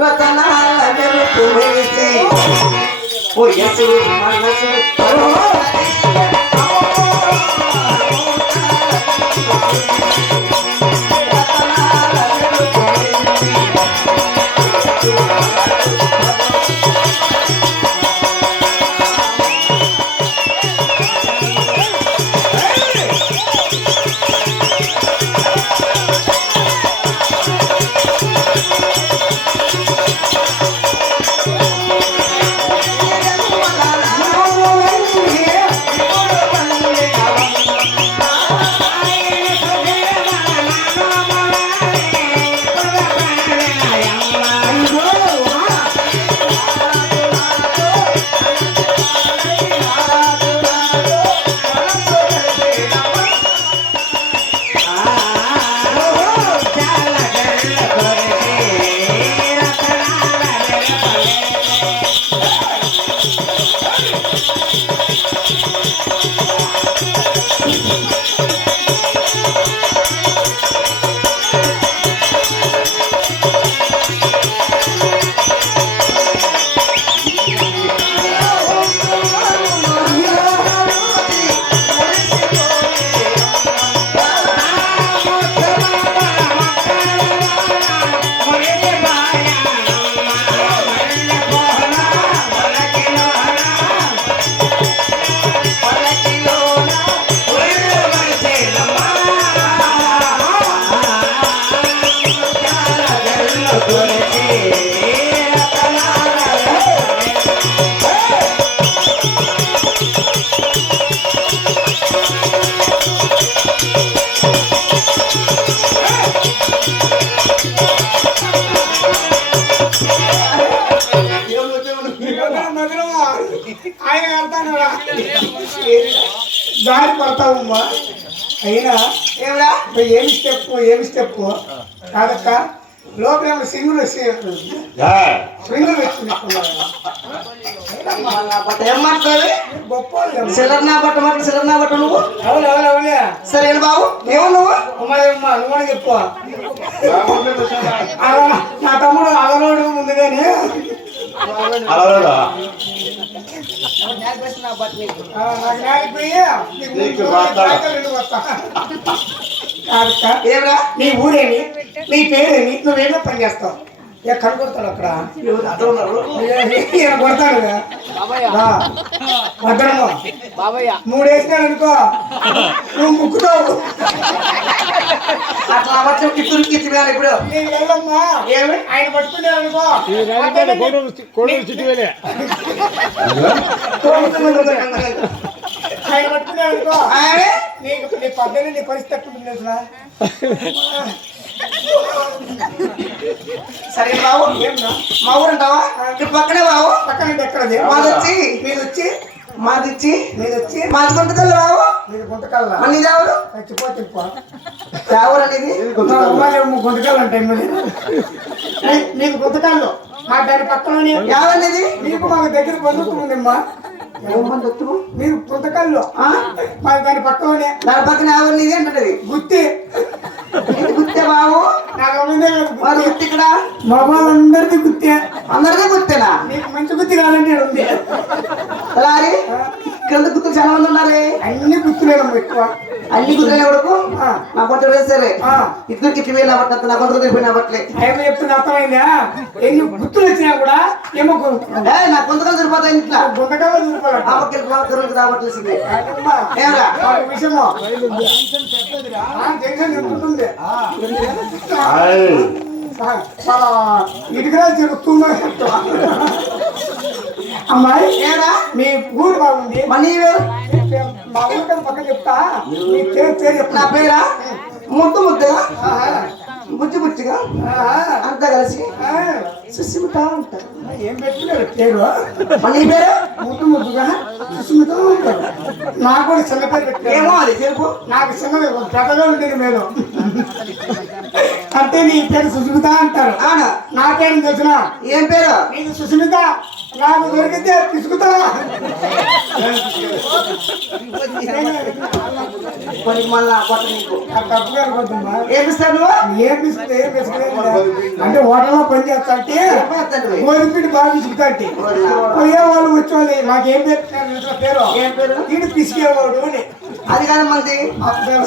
రతనాల వెలుపు వేసి వయసు మనసు జారి పడతావమ్మా అయినా ఏమి స్టెప్ కాదక్క లోపల సింగులు గొప్ప సిల్లర్ నా బట్ట నువ్వు అవులే సరే బాబు ఏమో నువ్వు నువ్వు చెప్పు నా తమ్ముడు అలలోడు ముందుగానే నీ ఊరేమి నీ పేరేమి నువ్వేమో పని చేస్తావు కనుకొడతాడు అక్కడ కొడతాడు భద్రమో 3 వేసినాడు అనుకో నువ్వు ముక్కుతావు అట్లా అవ్వచ్చు ఇప్పుడు వెళ్ళమ్మా ఆయన పట్టుకున్నాడు అనుకో ఆయన పట్టుకున్నాడు అనుకో నీ పద్దెని నీ పరిస్థితి ఎట్లుంటుందా సరే బాబు మా ఊరు అంటావా పక్కనే బాబు పక్కన ఎక్కడది మీదొచ్చి మాది గుంటకల్లు బాబు మీరు గుంటకల్లా మళ్ళీ ఎవరు చచ్చిపోతే ఎవరు అనేది గుంటకల్లు అంటే మీకు గుంటకల్లు మా దాని పక్కనని ఎవరనేది మీకు మాకు దగ్గర బంధుత్వమ్మా మీరు గుంటకల్లు మా దాని పక్కనే దాని పక్కన ఎవరిది అంటది గుత్తి గుత్తే బాబు నాకు గుత్తి ఇక్కడ మా బాబు అందరిది గుత్తే అందరికీ గుత్తేనా నీకు మంచి గుత్తి కావాలంటే ఉంది అలాగే కింద గుర్తులు చాలా మంది ఉన్నారు అన్ని గుర్తులేనమ్మా ఎక్కువ అన్ని గుర్తులే కొడుకు నా కొంత వేసారే ఇద్దరికి ఇట్లా వేలు అవ్వట్లేదు నా కొంత తిరిగిపోయిన అవ్వట్లే ఏమో చెప్తున్నా అర్థమైందా ఎన్ని గుర్తులు వచ్చినా కూడా ఏమో నా కొంతకాలు సరిపోతాయి ఇట్లా గుంటకాలు రావట్లేదు విషయమో జంక్షన్ ఉంటుంది ఇటుకరా తిరుగుతున్నా అమ్మాయి మీ ఊరు బాగుంది మనీ మా ఊరు కదా పక్క చెప్తా మీ పేరు చెప్తా నా పేరా ముద్దుగా బుచ్చిగా అంతా కలిసి సుస్మిత ఉంటారు ఏం పెట్టుకున్నారు పేరు మనీ పేరు ముద్దుగా సుస్మిత ఉంటారు నాకు కూడా చిన్న పేరు పెట్టారు ఏమో అది తెలుపు నాకు చిన్నది పెద్దగా ఉండేది మీరు అంటే నీ పేరు సుస్మిత అంటారు. అవును. నా పేరు తెలిసిన ఏం పేరు? నీకు సుస్మిత, నాకు దొరికితే పిసుకుతా. కొన్ని మళ్ళా కొత్త నీకు తప్పుగా అనుకోద్దమ్మా. ఏం ఇస్తావు నువ్వు? ఏం పిసుకుతా, ఏం పిసుకులేదు. అంటే హోటల్లో పని చేస్తా అంటే గోధుమ పిండి బాగా పిసుకుతా అంటే పోయే వాళ్ళు వచ్చేవాళ్ళు నాకేం పేరు ఏం పేరు? వీడు పిసికేవాడు అని. అది కాదు మంది ఆ పేరు